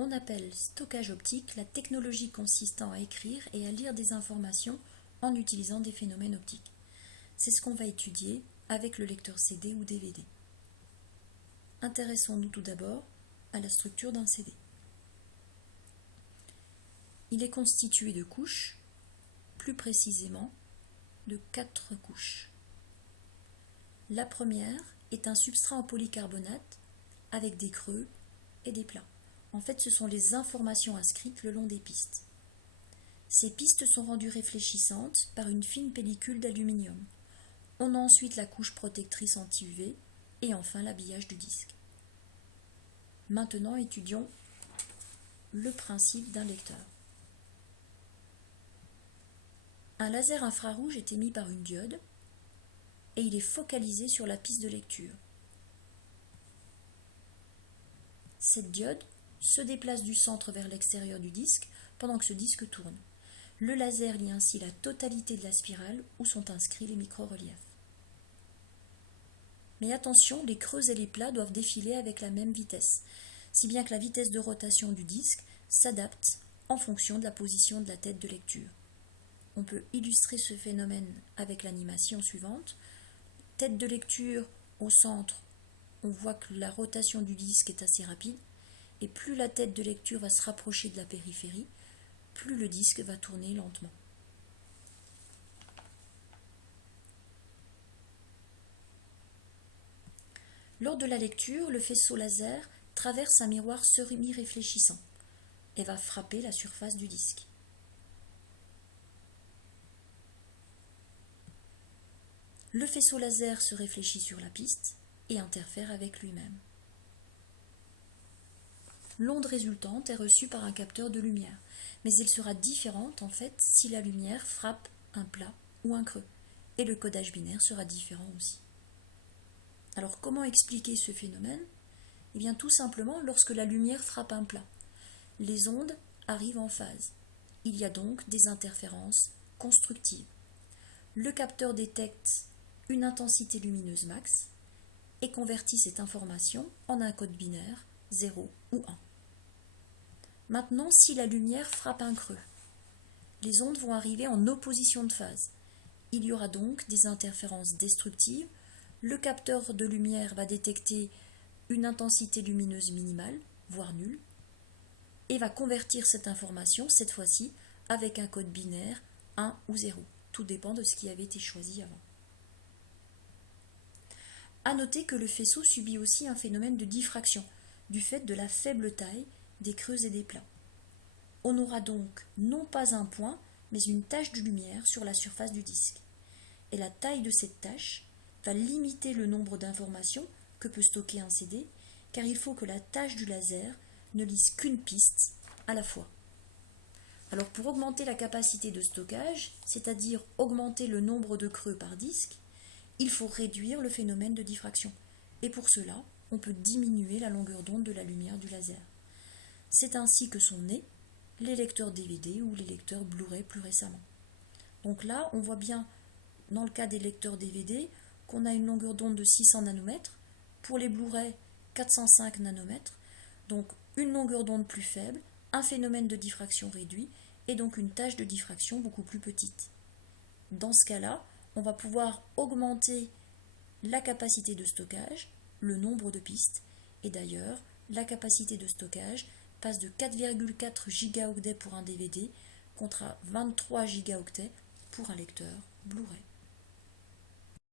On appelle stockage optique la technologie consistant à écrire et à lire des informations en utilisant des phénomènes optiques. C'est ce qu'on va étudier avec le lecteur CD ou DVD. Intéressons-nous tout d'abord à la structure d'un CD. Il est constitué de couches, plus précisément de 4 couches. La première est un substrat en polycarbonate avec des creux et des plats. En fait, ce sont les informations inscrites le long des pistes. Ces pistes sont rendues réfléchissantes par une fine pellicule d'aluminium. On a ensuite la couche protectrice anti-UV et enfin l'habillage du disque. Maintenant, étudions le principe d'un lecteur. Un laser infrarouge est émis par une diode et il est focalisé sur la piste de lecture. Cette diode se déplace du centre vers l'extérieur du disque pendant que ce disque tourne. Le laser lit ainsi la totalité de la spirale où sont inscrits les micro-reliefs. Mais attention, les creux et les plats doivent défiler avec la même vitesse, si bien que la vitesse de rotation du disque s'adapte en fonction de la position de la tête de lecture. On peut illustrer ce phénomène avec l'animation suivante. Tête de lecture au centre, on voit que la rotation du disque est assez rapide, et plus la tête de lecture va se rapprocher de la périphérie, plus le disque va tourner lentement. Lors de la lecture, le faisceau laser traverse un miroir semi-réfléchissant et va frapper la surface du disque. Le faisceau laser se réfléchit sur la piste et interfère avec lui-même. L'onde résultante est reçue par un capteur de lumière, mais elle sera différente en fait si la lumière frappe un plat ou un creux, et le codage binaire sera différent aussi. Alors comment expliquer ce phénomène ? Eh bien tout simplement lorsque la lumière frappe un plat. Les ondes arrivent en phase. Il y a donc des interférences constructives. Le capteur détecte une intensité lumineuse max et convertit cette information en un code binaire 0 ou 1. Maintenant, si la lumière frappe un creux, les ondes vont arriver en opposition de phase. Il y aura donc des interférences destructives. Le capteur de lumière va détecter une intensité lumineuse minimale, voire nulle, et va convertir cette information, cette fois-ci, avec un code binaire 1 ou 0. Tout dépend de ce qui avait été choisi avant. À noter que le faisceau subit aussi un phénomène de diffraction, du fait de la faible taille des creux et des plats. On aura donc non pas un point, mais une tache de lumière sur la surface du disque. Et la taille de cette tache va limiter le nombre d'informations que peut stocker un CD, car il faut que la tache du laser ne lise qu'une piste à la fois. Alors pour augmenter la capacité de stockage, c'est-à-dire augmenter le nombre de creux par disque, il faut réduire le phénomène de diffraction. Et pour cela, on peut diminuer la longueur d'onde de la lumière du laser. C'est ainsi que sont nés les lecteurs DVD ou les lecteurs Blu-ray plus récemment. Donc là, on voit bien, dans le cas des lecteurs DVD, qu'on a une longueur d'onde de 600 nanomètres, pour les Blu-ray 405 nanomètres, donc une longueur d'onde plus faible, un phénomène de diffraction réduit, et donc une tâche de diffraction beaucoup plus petite. Dans ce cas-là, on va pouvoir augmenter la capacité de stockage, le nombre de pistes, et d'ailleurs, la capacité de stockage passe de 4,4 gigaoctets pour un DVD contre 23 gigaoctets pour un lecteur Blu-ray.